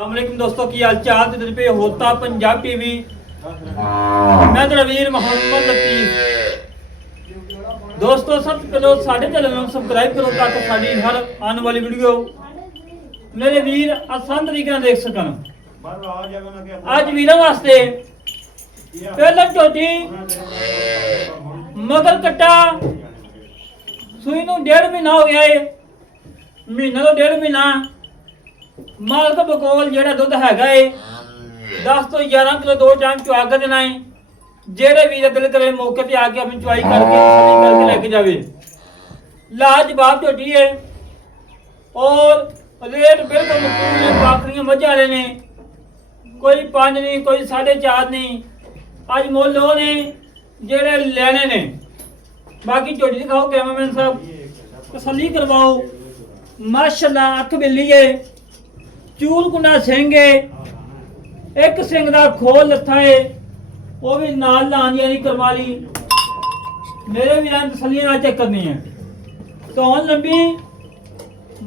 अस्सलामुअलैकुम दोस्तों की हाल चाल दिन पे होता पंजाब टीवी। मैं रवीर मोहम्मद लतीफ। दोस्तों सबसे पहले साढ़े चैनल को सब्सक्राइब करो ताकि साड़ी हर आने वाली वीडियो मेरे वीर आसान तरीके देख सकन। आज वीरों वास्ते पहला चोटी मगर कट्टा सूई नूं 1.5 महीना हो गया है। महीना तो 1.5 महीना माल का बकोल जेड़ा दुध हैगा है 10 तो 11 किलो 2 टाइम चुआ के देना है। जेड़े भी दिल करे मौके पे आके अपनी चुआई करके तसल्ली करके लेके जावे। लाजवाब झोटी है और रेट बिल्कुल मुकम्मल है। बाकरियां मजे वाले ने, कोई 5 नहीं कोई 4.5 नहीं। आज मोल लो ने जेड़े लेने ने। बाकी झोटी दिखाओ कैमरामैन साहब, तसल्ली करवाओ। माशाल्लाह अख बिल्ली है, चूल कुंडा सिंह है, एक सिंह का खोल लथा है, वो भी नाल लान यानी करवा ली। मेरे भी तसलियां ना चेक करनी है। कौन लंबी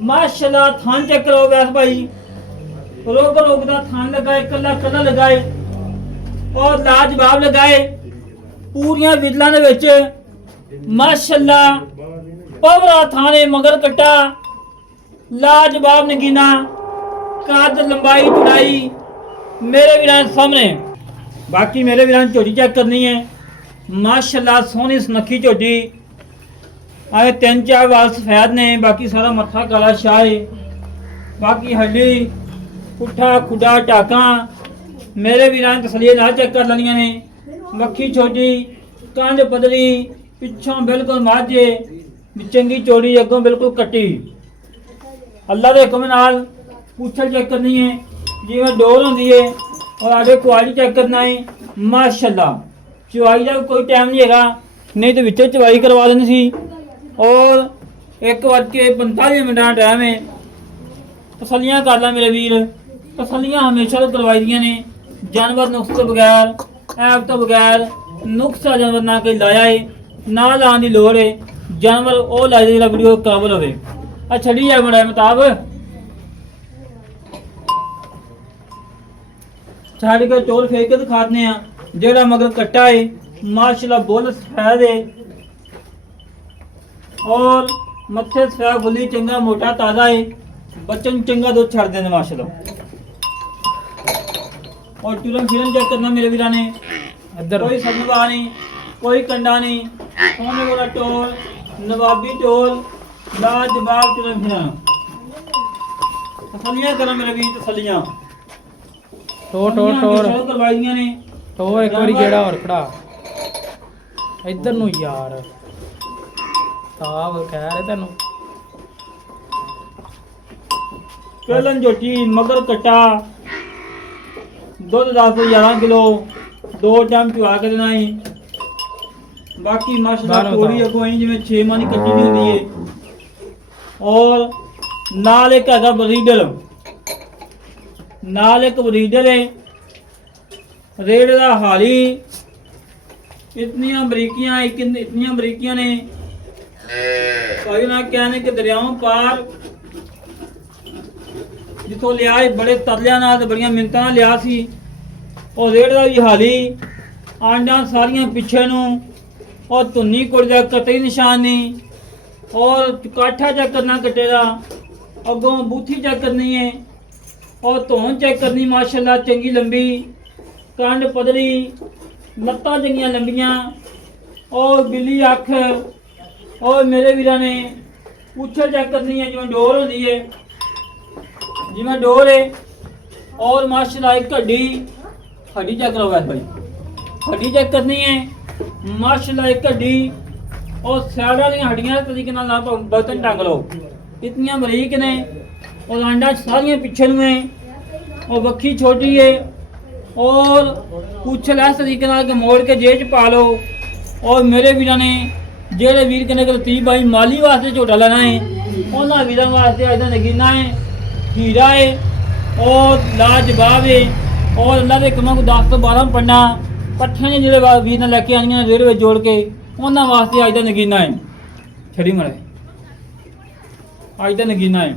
माशाल्लाह थान चेक करो वैस भाई, रोक रोकदा थान लगाए, कला कला लगाए और लाजवाब लगाए। पूरियां विदलां दे विच माशाल्लाह पवरा थाने मगर कट्टा लाजवाब नगीना कद लंबाई चौड़ाई मेरे वीरान सामने। बाकी मेरे वीरान झोटी चेक करनी है। माशाल्लाह सोहनी सुनखी झोटी आए 3-4 वाल सफेद ने, बाकी सारा मत्था काला शाह है। बाकी हड्डी पुट्ठा खुडा टाका मेरे वीरान तसलियां ना चेक कर लेनियां ने। मक्खी छोटी कंध पतली पिछों बिल्कुल माझे चंगी चौड़ी अगों बिल्कुल कट्टी। अल्लाह के हुक्म नाल पूछल चेक करनी है जिवें डोर होंदी है और आगे क्वालिटी चेक करना है। माशाल्लाह चुवाई का कोई टाइम नहीं है, नहीं तो विचों चुवाई करवा देनी सी। और 1:45 का टाइम है। तसलियां कर ला मेरे वीर, तसलियां हमेशा तो करवाई दियां ने। जानवर नुक्स तो बगैर ऐप तो बगैर नुक्सा जानवर ना कोई लाया है ना लाने की लोड़ है। जानवर वो लाए जो वीडियो काबल होवे। छड़ी है बड़ा मुताब छाड़ी के चोल फेंक के दिखाते हैं। जेड़ा मगर कट्टा है माशाल्लाह बोल सफेद है और मत्थे सफेद गुली चंगा मोटा ताजा है। बच्चन चंगा दूध छड़ देने माशाल्लाह। और चुरन फिरन चेक करना मेरे वीरा ने। कोई सनवा नहीं कोई कंडा नहीं, सोने वाला टोल नवाबी टोल लाजवाब चुरन फिरन। तसलियां करना मेरे वीर, तसलियां करवाई दियां ने। एक बारी गेड़ा और खड़ा इधर नु यार ताब कह रहे तेनू। पहलन झोटी मगर कट्टा दुध 10 तो 11 किलो 2 टाइम चुआ के देना है। बाकी माशाल्लाह थोड़ी अगों जिवें 6 माह की कट्टी दी होंदी है। और नाल एक हैगा ब्रीडर, नाल एक ब्रीडर है। रेड का हाली इतनियां बरीकियां ने भाई ना कहने कि दरियाओं पार जिथों लिया बड़े तरलियां नाल ते बड़ियां मिन्नतां नाल लिया सी। और रेड का भी हाली आंडा सारियां पिछे नूं और धुन्नी कुड़ दा कतई निशान नहीं। और काठा चेक करना कट्टे का, अगों बूथी चेक करनी है और धौन चेक करनी। माशाल्लाह चंगी लंबी कंड पदरी लत्तां चंगियां लंबियां और बिल्ली अख। और मेरे वीरा ने पूछल चेक करनी है जिवें डोर होंदी है, जिवें डोर है। और माशाल्लाह एक हड्डी चेक करो भाई, हड्डी चेक करनी है। माशाल्लाह एक हड्डी और सैड वाली हड्डियां तरीके नाल ना बर्तन टंग लो, इतनियां बरीक ने। और आंडा सारियां पिछे नूं है और बक्खी छोटी है। और पूछल इस तरीके नाल के मोड़ के जेब च पा लो। और मेरे वीरां ने जेड़े वीर कने लतीफ भाई माली वास्ते झोटा लेना है उन्हां वीरां वास्ते अज दा नगीना है, हीरा है और लाजवाब है। और अल्लाह के हुक्म को 10 तो 12 पंडा पट्ठियां जिहड़े वीर ने लैके आनियां रेड़ विच जोड़ के उन्हां वास्ते अज दा नगीना है। छड़ी मरे अज दा नगीना है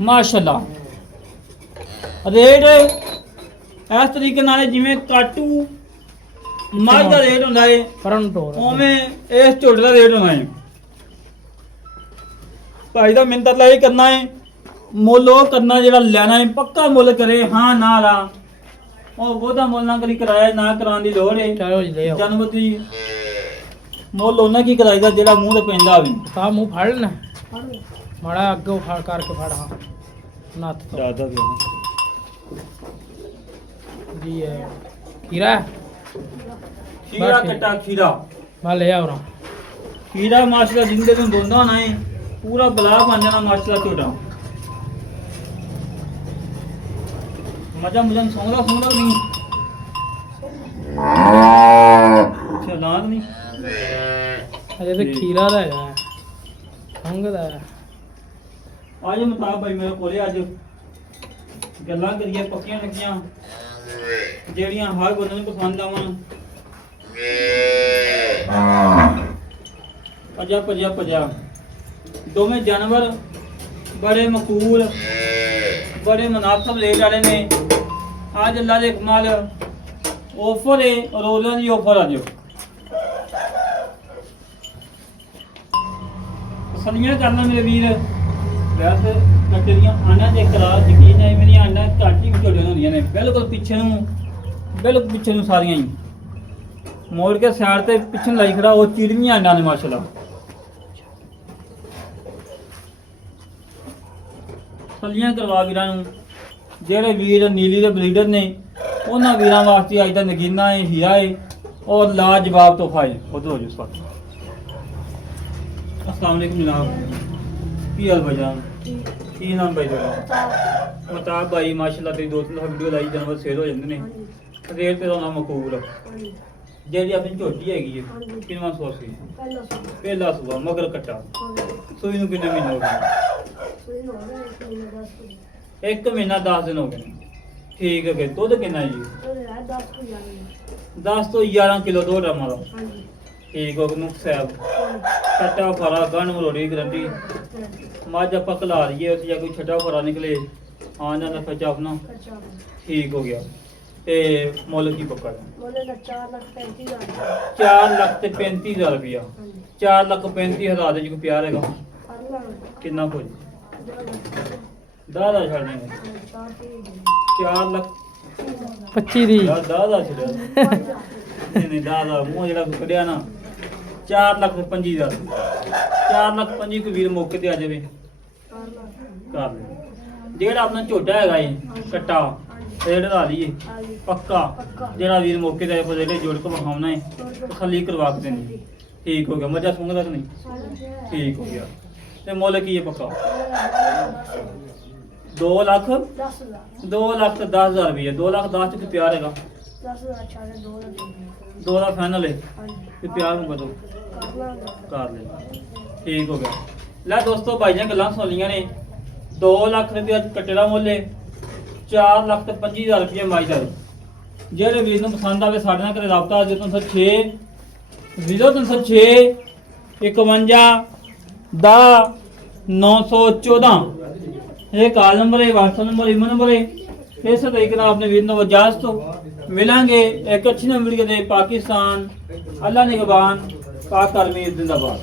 माशाल्लाह। ਰੇਟ ਇਸ ਤਰੀਕੇ ਨਾਲ ਹੈ ਜਿਵੇਂ ਕਾਟੂ ਮੱਝ ਦਾ ਰੇਟ ਹੁੰਦਾ ਹੈ ਫਰਨ ਟੋਰ ਉਵੇਂ ਇਸ ਝੋਟੇ ਦਾ ਰੇਟ ਹੋਣਾ ਹੈ। ਭਾਈ ਦਾ ਮਿੰਟ ਲਾਈ ਕਰਨਾ ਹੈ, ਮੁੱਲ ਉਹ ਕਰਨਾ ਜਿਹੜਾ ਲੈਣਾ ਹੈ ਪੱਕਾ ਮੁੱਲ ਕਰੇ, ਹਾਂ ਨਾ ਲਾ ਉਹ ਬਹੁਤਾ ਮੁੱਲ ਨਾ ਕਰੀ, ਕਰਾਇਆ ਨਾ ਕਰਾਉਣ ਦੀ ਲੋੜ ਹੈ। ਚਲੋ ਜੀ ਲੈ ਆਓ ਜਾਨਵਰ ਦੀ ਮੁੱਲ ਉਹਨਾਂ ਕੀ ਕਰਾਈਦਾ ਜਿਹੜਾ ਮੂੰਹ ਤੇ ਪੈਂਦਾ ਹੋਵੇ। ਤਾਂ ਮੂੰਹ ਫੜ ਲੈਣਾ ਮਾੜਾ ਅੱਗੇ ਫੜ ਕਰਕੇ ਫੜ ਹਾਂ ਨੱਥ ਤੋਂ ਜ਼ਿਆਦਾ ਵੀ ਜੀ ਹੈ ਖੀਰਾ ਖੀਰਾ ਕੱਟਾ ਖੀਰਾ ਮੈਂ ਲੈ ਆਉਣਾ ਖੀਰਾ ਮਾਸ਼ਾ ਜਿੰਦੇ ਨੂੰ ਦੋਂਦਾ ਹੋਣਾ ਹੈ ਪੂਰਾ ਬਲਾ ਬਣ ਜਾਣਾ ਮਾਸ਼ਾ ਝੋਟਾ। ਮਜਾ ਮੁਜਨ ਸੌਂਦਾ ਨਹੀਂ ਚਲਾਕ ਨਹੀਂ ਅਜੇ ਤੇ ਖੀਰਾ ਦਾ ਹੈਗਾ ਖੰਗ ਦਾ ਹੈ। ਅੱਜ ਮਤਾਬ ਭਾਈ ਮੇਰੇ ਕੋਲੇ ਅੱਜ ਗੱਲਾਂ ਕਰੀਏ ਪੱਕੀਆਂ ਲੱਗੀਆਂ ਜਿਹੜੀਆਂ ਹਰ ਬੰਦੇ ਨੂੰ ਪਸੰਦ ਆਵਣ। ਭਜਾ ਦੋਵੇਂ ਜਾਨਵਰ ਬੜੇ ਮਕਬੂਲ ਬੜੇ ਮੁਨਾਸਬ ਰੇਟ ਵਾਲੇ ਨੇ। ਅੱਜ ਅੱਲਾ ਦੇ ਕਮਾਲ ਆਫਰ ਹੈ, ਰੋਜ਼ਾਂ ਦੀ ਆਫਰ ਆ ਜੋ ਪਸੰਦੀਆਂ ਕਰਨਾ ਮੇਰੇ ਵੀਰ। ਵੈਸੇ ਕੱਟੀਆਂ ਆਣਾ ਦੇ ਕਰਾਰ ਯਕੀਨ ਹੈ ਮੇਰੀਆਂ ਆਣਾ ਘੱਟ ਹੀ ਝੋਟੀਆਂ ਹੁੰਦੀਆਂ ਨੇ, ਬਿਲਕੁਲ ਪਿੱਛੇ ਨੂੰ ਸਾਰੀਆਂ ਹੀ ਮੋੜ ਕੇ ਸਾਈਡ ਤੇ ਪਿੱਛੇ ਲਾਈ ਖੜਾ ਉਹ ਚੀੜੀਆਂ ਆਂਡਾਂ ਨੇ ਮਾਸ਼ਾਅੱਲਾ। ਸਲੀਆਂ ਕਰਵਾ ਵੀਰਾਂ ਨੂੰ, ਜਿਹੜੇ ਵੀਰ ਨੀਲੀ ਦੇ ਬਲੀਡਰ ਨੇ ਉਹਨਾਂ ਵੀਰਾਂ ਵਾਸਤੇ ਅੱਜ ਦਾ ਨਗੀਨਾ ਹੈ, ਹੀਰਾ ਹੈ ਔਰ ਲਾਜਵਾਬ ਤੋਹਫਾ ਹੈ। ਉਧਰ ਹੋ ਜਾਓ ਸਵਾਲ। अस्सलाम वालेकुम जनाब, की हाल भाईजान, की नाम भाई तेरा? मताब भाई माशाल्लाह तेरी 2-3 दफा वीडियो लाई जानवर सेल हो जाते ने, रेट तेरा नाम मकबूल है। ਜਿਹੜੀ ਆਪਣੀ ਝੋਟੀ ਹੈਗੀ ਹੈ ਕਿੰਨਾ ਸੂਆ ਸੀ? ਪਹਿਲਾ ਸੂਆ ਮਗਰ ਕੱਟਾ। ਸੂਈ ਨੂੰ ਕਿੰਨੇ ਮਹੀਨੇ ਹੋ ਗਏ? 1 ਮਹੀਨਾ 10 ਦਿਨ ਹੋ ਗਏ। ਠੀਕ ਹੈ। ਦੁੱਧ ਕਿੰਨਾ ਜੀ? 10 ਤੋਂ 11 ਕਿਲੋ ਦੁੱਧ ਆ ਮਾਰਾ। ਠੀਕ ਹੋ ਗਿਆ। ਨੁਕਸ ਸਾਹਿਬ ਛੱਟਾ ਫਰਾ ਗਣ ਮਰੋੜੀ ਗਰੰਟੀ ਮੱਝ ਆਪਾਂ ਕਲਾ ਲਈਏ ਉਸ ਜਾਂ ਕੋਈ ਛੱਟਾ ਫਰਾ ਨਿਕਲੇ ਆ ਜਾਂਦਾ ਖਰਚਾ ਆਪਣਾ ਠੀਕ ਹੋ ਗਿਆ। ਤੇ ਮੁੱਲ ਕੀ ਪੱਕਾ ਹੈ? ਮੁੱਲ 4,35,000 4,35,000 ਰੁਪਇਆ। 4,35,000 ਦੇ ਜੀ ਕੋਈ ਪਿਆਰ ਹੈਗਾ ਕਿੰਨਾ ਕੁ ਜੀ? 10 ਦਾ ਛੱਡਨੇ 4,25,000 ਦੀ 10 ਦਾ ਛੱਡਿਆ ਨਹੀਂ 10 ਦਾ ਮੂੰਹ ਜਿਹੜਾ ਕੱਢਿਆ ਨਾ 4,25,000 4,25,000 ਕੋਈ ਵੀਰ ਮੌਕੇ ਤੇ ਆ ਜਾਵੇ ਕਰ ਲੈ। ਜਿਹੜਾ ਆਪਣਾ ਝੋਟਾ ਹੈਗਾ ਏ ਕੱਟਾ ਰੇਡ ਲਾ ਲਈਏ ਪੱਕਾ। ਜਿਹੜਾ ਵੀਰ ਮੌਕੇ ਤੇ ਆਏ ਜਿਹੜੇ ਜੋੜ ਕੇ ਵਿਖਾਉਣਾ ਹੈ ਤਸੱਲੀ ਕਰਵਾ ਕੇ ਦੇਣੀ। ਠੀਕ ਹੋ ਗਿਆ। ਮੱਝਾਂ ਸੁੰਘਦਾ ਕਿ ਨਹੀਂ? ਠੀਕ ਹੋ ਗਿਆ। ਤੇ ਮੁੱਲ ਕੀ ਹੈ ਪੱਕਾ? 2 ਲੱਖ 10,000 ਰੁਪਏ। 2,10,000 ਚ ਪਿਆਰ ਹੈਗਾ 2 ਦਾ ਫਾਈਨਲ ਹੈ ਤੇ ਪਿਆਰ ਨੂੰ ਬਦੋ ਕਰ ਲੈ। ਠੀਕ ਹੋ ਗਿਆ। ਲੈ ਦੋਸਤੋ ਭਾਈ ਦੀਆਂ ਗੱਲਾਂ ਸੁਣ ਲੀਆਂ ਨੇ। 2 ਲੱਖ ਰੁਪਏ ਕੱਟੇ ਦਾ ਮੁੱਲ ਹੈ। 4,25,000 ਰੁਪਏ ਮਾਈ ਦਾ। ਜਿਹੜੇ ਵੀਰ ਨੂੰ ਪਸੰਦ ਆਵੇ ਸਾਡੇ ਨਾਲ ਕਰੇ ਰਾਬਤਾ 0306 0306 51 10 914 ਇਹ ਕਾਲ ਨੰਬਰ ਹੈ, WhatsApp ਨੰਬਰ, ਈਮੇਲ ਨੰਬਰ ਹੈ। ਇਸ ਤਰੀਕੇ ਨਾਲ ਆਪਣੇ ਵੀਰ ਨੂੰ ਇਜਾਜ਼ਤ ਤੋਂ ਮਿਲਾਂਗੇ ਇੱਕ ਅੱਛੀ ਨਵੀਂ ਵੀਡੀਓ ਦੇ। ਪਾਕਿਸਤਾਨ ਅੱਲਾ ਨਿਗਹਬਾਨ, ਪਾਕ ਆਰਮੀ ਜ਼ਿੰਦਾਬਾਦ।